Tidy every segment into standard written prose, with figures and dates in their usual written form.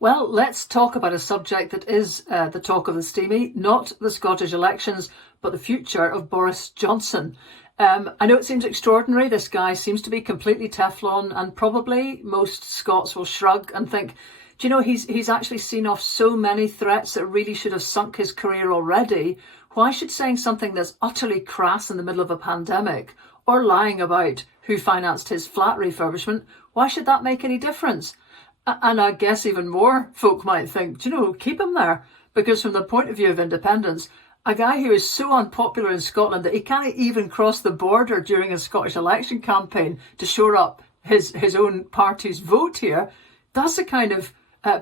Well, let's talk about a subject that is the talk of the steamy, not the Scottish elections, but the future of Boris Johnson. I know it seems extraordinary. This guy seems to be completely Teflon, and probably most Scots will shrug and think, do you know, he's actually seen off so many threats that really should have sunk his career already. Why should saying something that's utterly crass in the middle of a pandemic, or lying about who financed his flat refurbishment, why should that make any difference? And I guess even more folk might think, do you know, keep him there. Because from the point of view of independence, a guy who is so unpopular in Scotland that he can't even cross the border during a Scottish election campaign to shore up his own party's vote here, that's the kind of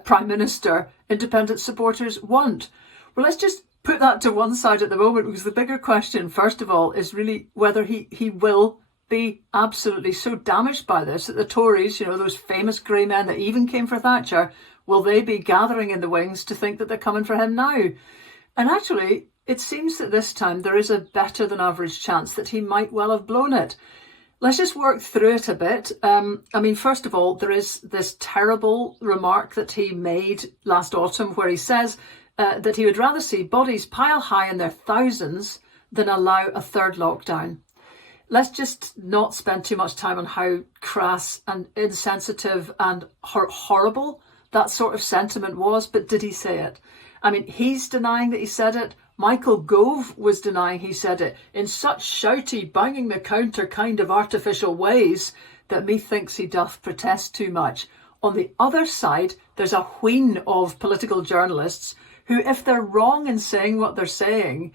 Prime Minister independent supporters want. Well, let's just put that to one side at the moment, because the bigger question, first of all, is really whether he will be absolutely so damaged by this that the Tories, you know, those famous grey men that even came for Thatcher, will they be gathering in the wings to think that they're coming for him now? And actually, it seems that this time there is a better than average chance that he might well have blown it. Let's just work through it a bit. First of all, there is this terrible remark that he made last autumn where he says that he would rather see bodies pile high in their thousands than allow a third lockdown. Let's just not spend too much time on how crass and insensitive and horrible that sort of sentiment was, but did he say it? I mean, he's denying that he said it. Michael Gove was denying he said it in such shouty, banging the counter kind of artificial ways that methinks he doth protest too much. On the other side, there's a wheen of political journalists who, if they're wrong in saying what they're saying,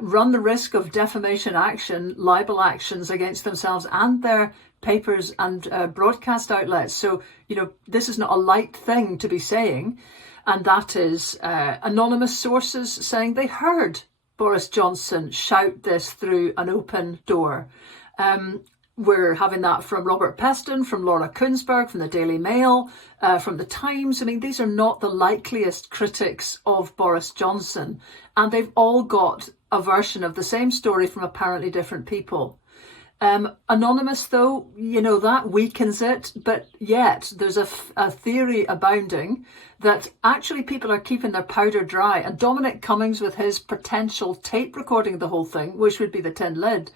run the risk of defamation action, libel actions against themselves and their papers and broadcast outlets. So, you know, this is not a light thing to be saying. And that is anonymous sources saying they heard Boris Johnson shout this through an open door. We're having that from Robert Peston, from Laura Kuenssberg, from the Daily Mail, from the Times. I mean, these are not the likeliest critics of Boris Johnson, and they've all got a version of the same story from apparently different people. Anonymous, though, you know, that weakens it, but yet there's a theory abounding that actually people are keeping their powder dry, and Dominic Cummings, with his potential tape recording of the whole thing, which would be the tin lid,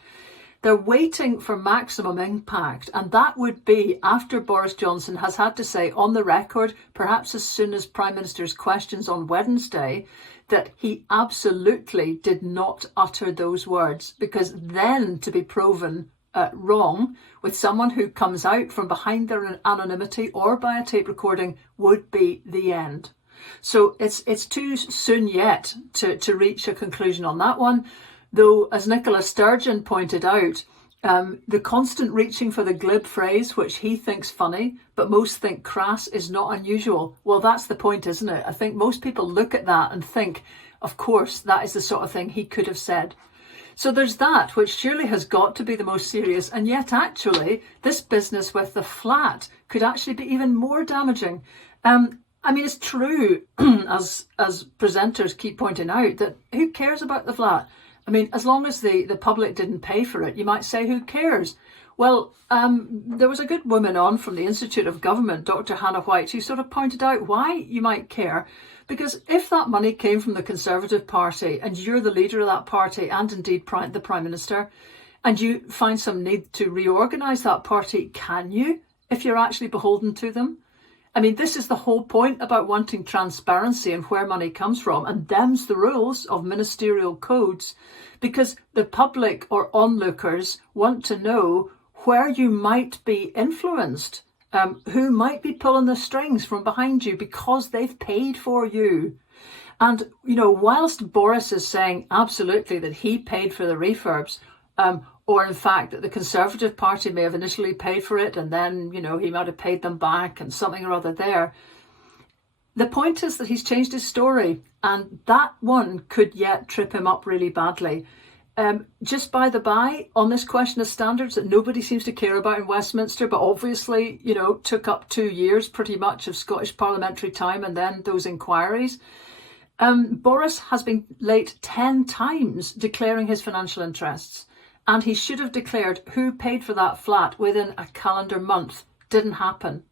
they're waiting for maximum impact, and that would be after Boris Johnson has had to say on the record, perhaps as soon as Prime Minister's questions on Wednesday, that he absolutely did not utter those words, because then to be proven wrong with someone who comes out from behind their anonymity or by a tape recording would be the end. So it's too soon yet to reach a conclusion on that one. Though, as Nicola Sturgeon pointed out, the constant reaching for the glib phrase, which he thinks funny, but most think crass, is not unusual. Well, that's the point, isn't it? I think most people look at that and think, of course, that is the sort of thing he could have said. So there's that, which surely has got to be the most serious. And yet, actually, this business with the flat could actually be even more damaging. It's true, as presenters keep pointing out, that who cares about the flat? I mean, as long as the public didn't pay for it, you might say, who cares? Well, there was a good woman on from the Institute of Government, Dr. Hannah White, who sort of pointed out why you might care. Because if that money came from the Conservative Party and you're the leader of that party and indeed the Prime Minister, and you find some need to reorganise that party, can you, if you're actually beholden to them? I mean, this is the whole point about wanting transparency and where money comes from, and them's the rules of ministerial codes, because the public or onlookers want to know where you might be influenced, who might be pulling the strings from behind you because they've paid for you. And, you know, whilst Boris is saying absolutely that he paid for the refurbs, or in fact that the Conservative Party may have initially paid for it and then, you know, he might have paid them back and something or other there. The point is that he's changed his story, and that one could yet trip him up really badly. Just by the by, on this question of standards that nobody seems to care about in Westminster, but obviously, you know, took up 2 years pretty much of Scottish parliamentary time and then those inquiries. Boris has been late 10 times declaring his financial interests. And he should have declared who paid for that flat within a calendar month. Didn't happen.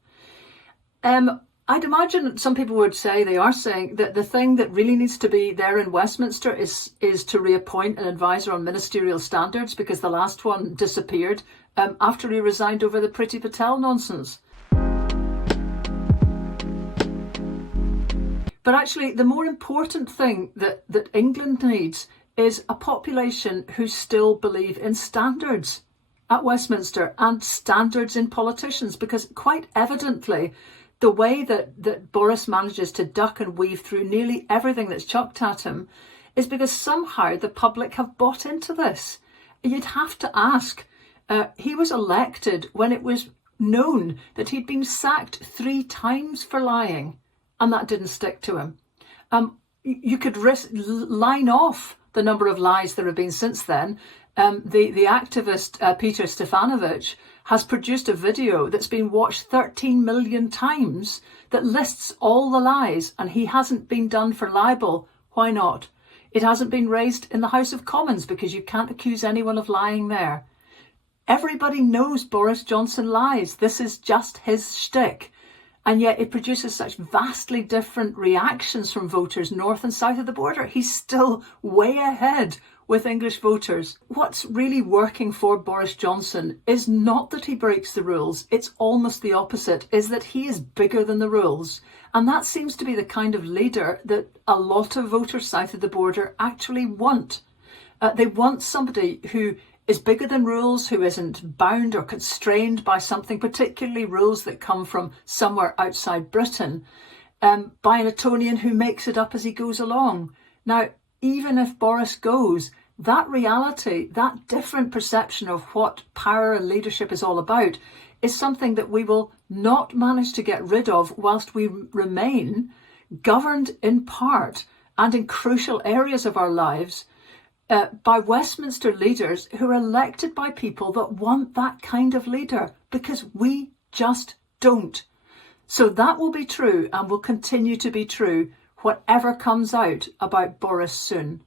I'd imagine some people would say, they are saying, that the thing that really needs to be there in Westminster is to reappoint an advisor on ministerial standards, because the last one disappeared after he resigned over the Priti Patel nonsense. But actually, the more important thing that England needs is a population who still believe in standards at Westminster and standards in politicians, because quite evidently the way that Boris manages to duck and weave through nearly everything that's chucked at him is because somehow the public have bought into this. You'd have to ask, he was elected when it was known that he'd been sacked 3 times for lying, and that didn't stick to him. You could line off the number of lies there have been since then. The activist Peter Stefanovic has produced a video that's been watched 13 million times that lists all the lies, and he hasn't been done for libel. Why not? It hasn't been raised in the House of Commons because you can't accuse anyone of lying there. Everybody knows Boris Johnson lies. This is just his shtick. And yet it produces such vastly different reactions from voters north and south of the border. He's still way ahead with English voters. What's really working for Boris Johnson is not that he breaks the rules. It's almost the opposite, is that he is bigger than the rules. And that seems to be the kind of leader that a lot of voters south of the border actually want. They want somebody who is bigger than rules, who isn't bound or constrained by something, particularly rules that come from somewhere outside Britain, by an Etonian who makes it up as he goes along. Now, even if Boris goes, that reality, that different perception of what power and leadership is all about, is something that we will not manage to get rid of whilst we remain governed in part and in crucial areas of our lives by Westminster leaders who are elected by people that want that kind of leader, because we just don't. So that will be true and will continue to be true whatever comes out about Boris soon.